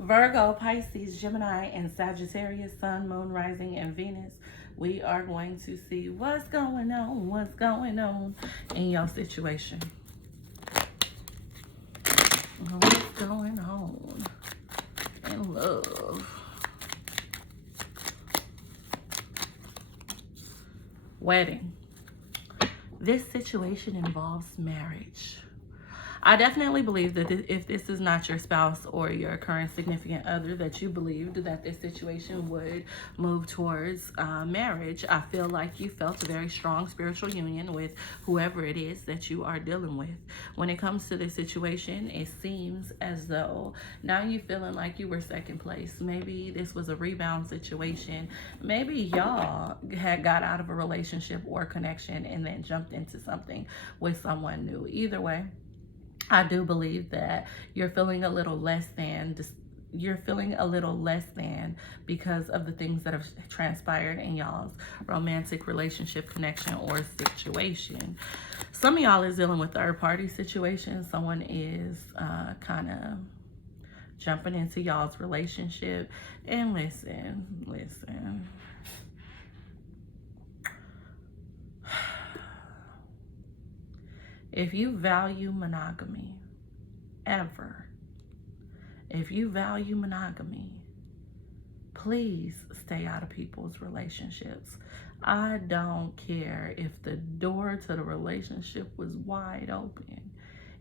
Virgo, Pisces, Gemini, and Sagittarius, Sun, Moon, Rising, and Venus. We are going to see what's going on in your situation. What's going on in love? Wedding. This situation involves marriage. I definitely believe that if this is not your spouse or your current significant other, that you believed that this situation would move towards marriage. I feel like you felt a very strong spiritual union with whoever it is that you are dealing with. When it comes to this situation, it seems as though now you're feeling like you were second place. Maybe this was a rebound situation. Maybe y'all had got out of a relationship or connection and then jumped into something with someone new. Either way, I do believe that you're feeling a little less than because of the things that have transpired in y'all's romantic relationship, connection, or situation. Some of y'all is dealing with third-party situations. Someone is kind of jumping into y'all's relationship. And listen. If you value monogamy, please stay out of people's relationships. I don't care if the door to the relationship was wide open.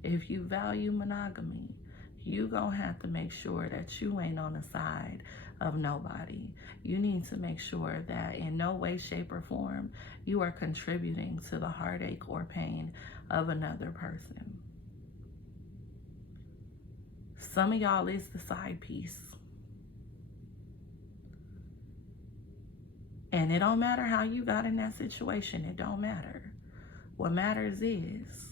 If you value monogamy, you gonna have to make sure that you ain't on the side of nobody. You need to make sure that in no way, shape, or form you are contributing to the heartache or pain of another person. Some of y'all is the side piece. And it don't matter how you got in that situation. It don't matter. What matters is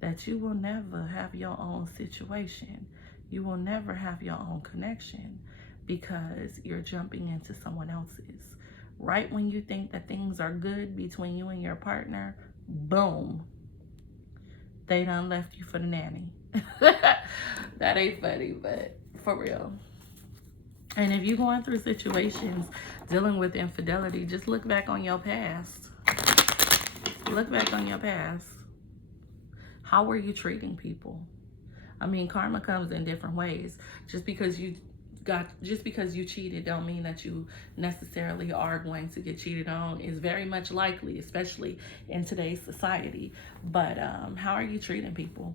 that you will never have your own situation. You will never have your own connection because you're jumping into someone else's. Right when you think that things are good between you and your partner, boom, they done left you for the nanny. That ain't funny, but for real. And if you're going through situations dealing with infidelity, just look back on your past. Look back on your past. How were you treating people? I mean, karma comes in different ways. Just because you cheated don't mean that you necessarily are going to get cheated on. Is very much likely, especially in today's society. But how are you treating people?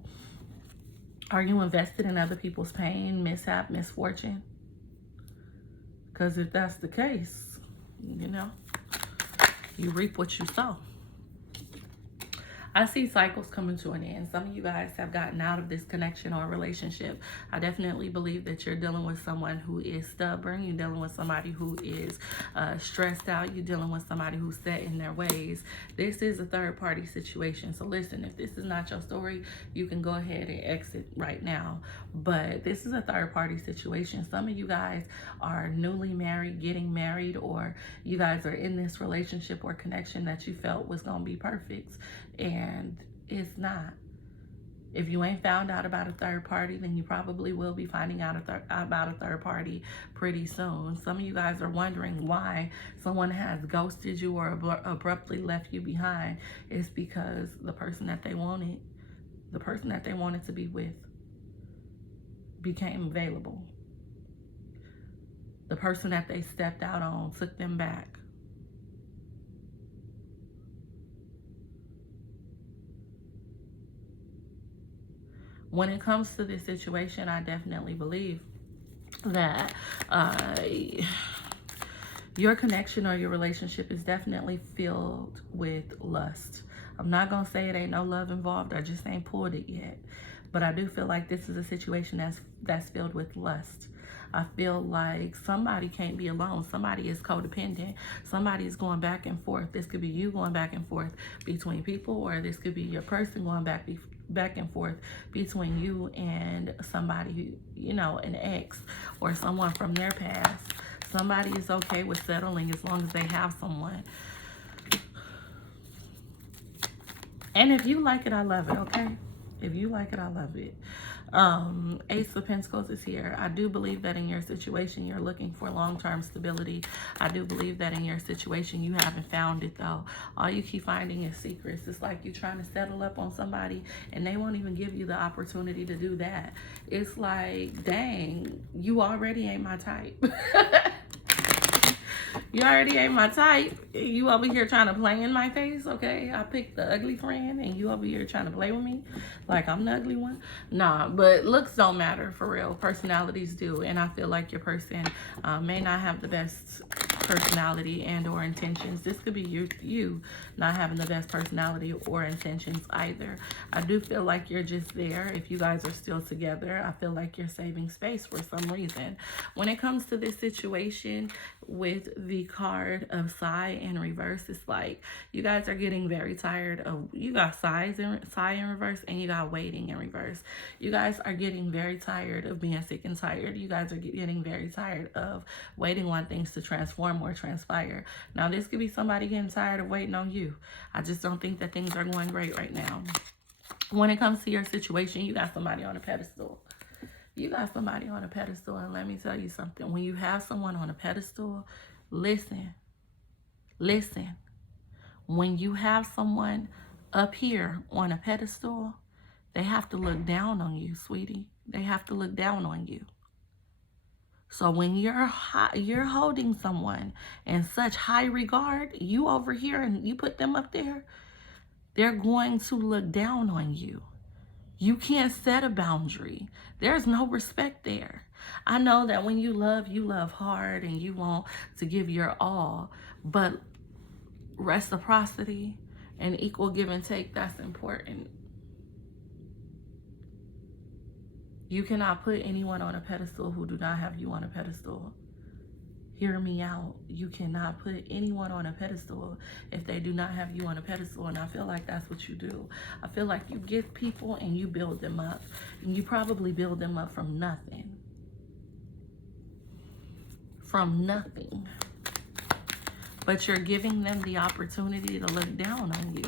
Are you invested in other people's pain, mishap, misfortune? Because if that's the case, you reap what you sow. I see cycles coming to an end. Some of you guys have gotten out of this connection or relationship. I definitely believe that you're dealing with someone who is stubborn. You're dealing with somebody who is stressed out. You're dealing with somebody who's set in their ways. This is a third-party situation. So listen, if this is not your story, you can go ahead and exit right now. But this is a third-party situation. Some of you guys are newly married, getting married, or you guys are in this relationship or connection that you felt was going to be perfect. And it's not. If you ain't found out about a third party, then you probably will be finding out about a third party pretty soon. Some of you guys are wondering why someone has ghosted you or abruptly left you behind. It's because the person that they wanted to be with became available. The person that they stepped out on took them back. When it comes to this situation, I definitely believe that your connection or your relationship is definitely filled with lust. I'm not going to say it ain't no love involved. I just ain't pulled it yet. But I do feel like this is a situation that's filled with lust. I feel like somebody can't be alone. Somebody is codependent. Somebody is going back and forth. This could be you going back and forth between people, or this could be your person going back and forth between you and somebody who, an ex or someone from their past. Somebody is okay with settling as long as they have someone. And if you like it, I love it, okay? If you like it, I love it. Ace of Pentacles is here. I do believe that in your situation, you're looking for long-term stability. I do believe that in your situation, you haven't found it, though. All you keep finding is secrets. It's like you're trying to settle up on somebody, and they won't even give you the opportunity to do that. It's like, dang, you already ain't my type. You already ain't my type. You over here trying to play in my face, okay? I picked the ugly friend, and you over here trying to play with me like I'm the ugly one. Nah, but looks don't matter, for real. Personalities do, and I feel like your person may not have the best personality and or intentions. This could be you not having the best personality or intentions either. I do feel like you're just there. If you guys are still together, I feel like you're saving space for some reason. When it comes to this situation with the card of Psy in reverse, it's like you guys are getting very tired of, you got Psy in reverse and you got waiting in reverse. You guys are getting very tired of being sick and tired. You guys are getting very tired of waiting on things to transform or transpire. Now, this could be somebody getting tired of waiting on you. I just don't think that things are going great right now. When it comes to your situation, you got somebody on a pedestal. You got somebody on a pedestal, and let me tell you something. When you have someone on a pedestal, listen. When you have someone up here on a pedestal, they have to look down on you, sweetie. They have to look down on you. So when you're holding someone in such high regard, you over here and you put them up there, they're going to look down on you. You can't set a boundary. There's no respect there. I know that when you love hard and you want to give your all, but reciprocity and equal give and take, that's important. You cannot put anyone on a pedestal who do not have you on a pedestal. Hear me out. You cannot put anyone on a pedestal if they do not have you on a pedestal. And I feel like that's what you do. I feel like you get people and you build them up. And you probably build them up from nothing. From nothing. But you're giving them the opportunity to look down on you.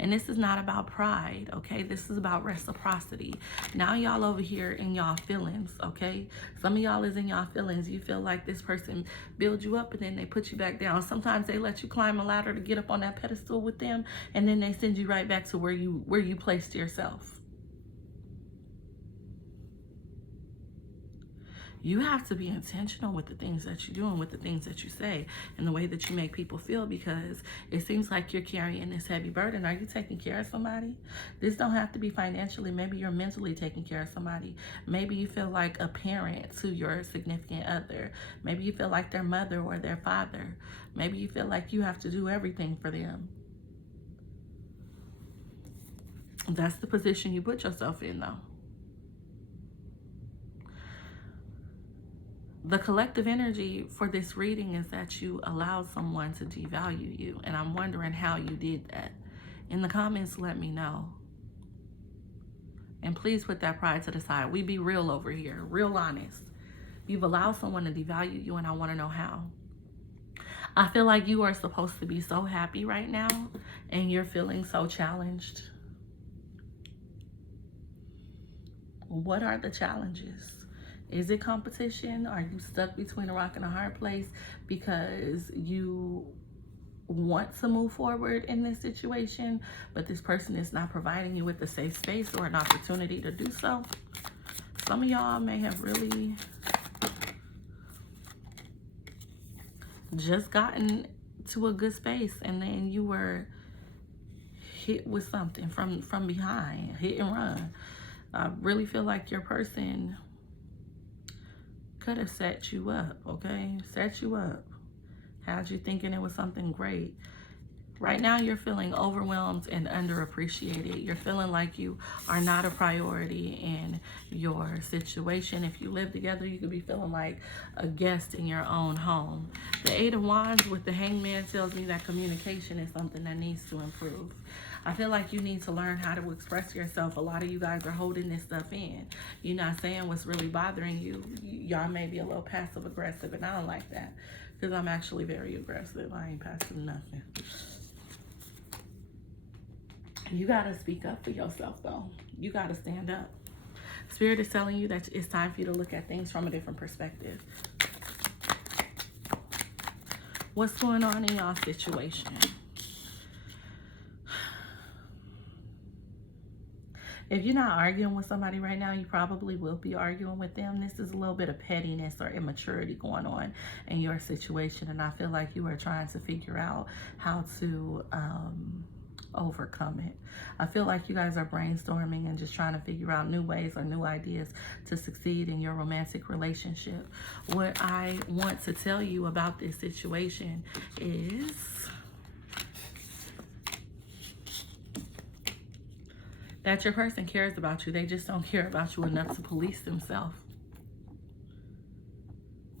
And this is not about pride, okay? This is about reciprocity. Now y'all over here in y'all feelings, okay? Some of y'all is in y'all feelings. You feel like this person builds you up and then they put you back down. Sometimes they let you climb a ladder to get up on that pedestal with them, and then they send you right back to where you placed yourself. You have to be intentional with the things that you do and with the things that you say and the way that you make people feel, because it seems like you're carrying this heavy burden. Are you taking care of somebody? This don't have to be financially. Maybe you're mentally taking care of somebody. Maybe you feel like a parent to your significant other. Maybe you feel like their mother or their father. Maybe you feel like you have to do everything for them. That's the position you put yourself in, though. The collective energy for this reading is that you allowed someone to devalue you. And I'm wondering how you did that. In the comments, let me know. And please put that pride to the side. We be real over here, real honest. You've allowed someone to devalue you, and I want to know how. I feel like you are supposed to be so happy right now, and you're feeling so challenged. What are the challenges? Is it competition? Are you stuck between a rock and a hard place because you want to move forward in this situation, but this person is not providing you with a safe space or an opportunity to do so? Some of y'all may have really just gotten to a good space and then you were hit with something from behind, hit and run. I really feel like your person could have set you up, okay? Set you up. Had you thinking it was something great. Right now, you're feeling overwhelmed and underappreciated. You're feeling like you are not a priority in your situation. If you live together, you could be feeling like a guest in your own home. The Eight of Wands with the Hangman tells me that communication is something that needs to improve. I feel like you need to learn how to express yourself. A lot of you guys are holding this stuff in. You're not saying what's really bothering you. Y'all may be a little passive aggressive, and I don't like that because I'm actually very aggressive. I ain't passive nothing. You got to speak up for yourself, though. You got to stand up. Spirit is telling you that it's time for you to look at things from a different perspective. What's going on in y'all's situation? If you're not arguing with somebody right now, you probably will be arguing with them. This is a little bit of pettiness or immaturity going on in your situation. And I feel like you are trying to figure out how to overcome it. I feel like you guys are brainstorming and just trying to figure out new ways or new ideas to succeed in your romantic relationship. What I want to tell you about this situation is that your person cares about you. They just don't care about you enough to police themselves.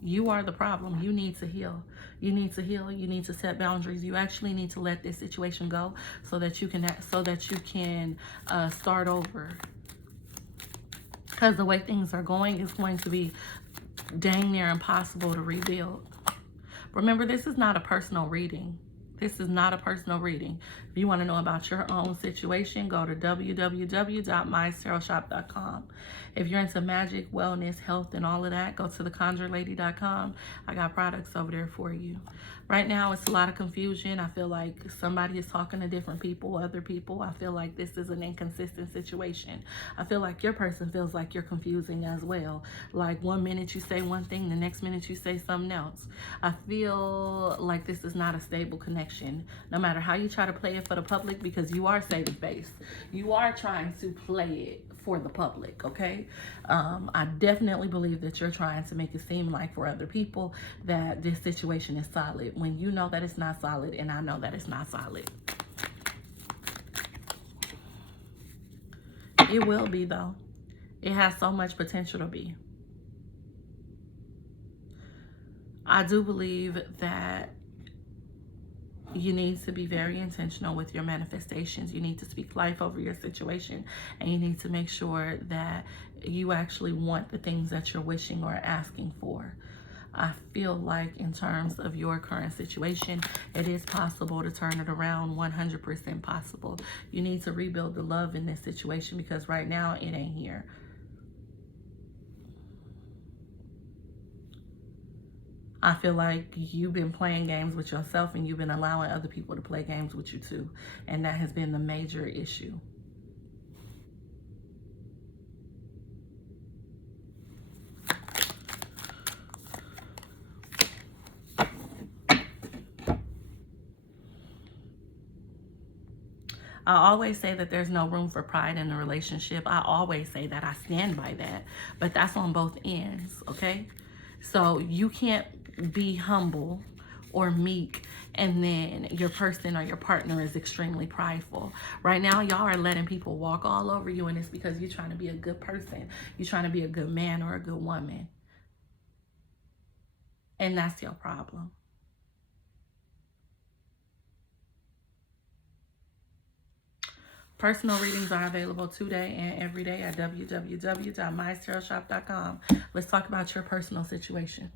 You are the problem. You need to heal. You need to heal. You need to set boundaries. You actually need to let this situation go so that you can start over. Because the way things are going, it's going to be dang near impossible to rebuild. Remember, this is not a personal reading. This is not a personal reading. If you want to know about your own situation, go to www.mytarotshop.com. If you're into magic, wellness, health, and all of that, go to theconjurelady.com. I got products over there for you. Right now, it's a lot of confusion. I feel like somebody is talking to different people, other people. I feel like this is an inconsistent situation. I feel like your person feels like you're confusing as well. Like one minute you say one thing, the next minute you say something else. I feel like this is not a stable connection. No matter how you try to play it for the public, because you are saving face. You are trying to play it for the public, okay? I definitely believe that you're trying to make it seem like for other people that this situation is solid when you know that it's not solid, and I know that it's not solid. It will be, though. It has so much potential to be. I do believe that you need to be very intentional with your manifestations. You need to speak life over your situation, and you need to make sure that you actually want the things that you're wishing or asking for. I feel like in terms of your current situation, it is possible to turn it around, 100% possible. You need to rebuild the love in this situation because right now it ain't here. I feel like you've been playing games with yourself and you've been allowing other people to play games with you too. And that has been the major issue. I always say that there's no room for pride in the relationship. I always say that. I stand by that. But that's on both ends, okay? So you can't be humble or meek and then your person or your partner is extremely prideful. Right now, y'all are letting people walk all over you, and it's because you're trying to be a good person. You're trying to be a good man or a good woman. And that's your problem. Personal readings are available today and every day at www.mytarotshop.com. Let's talk about your personal situation.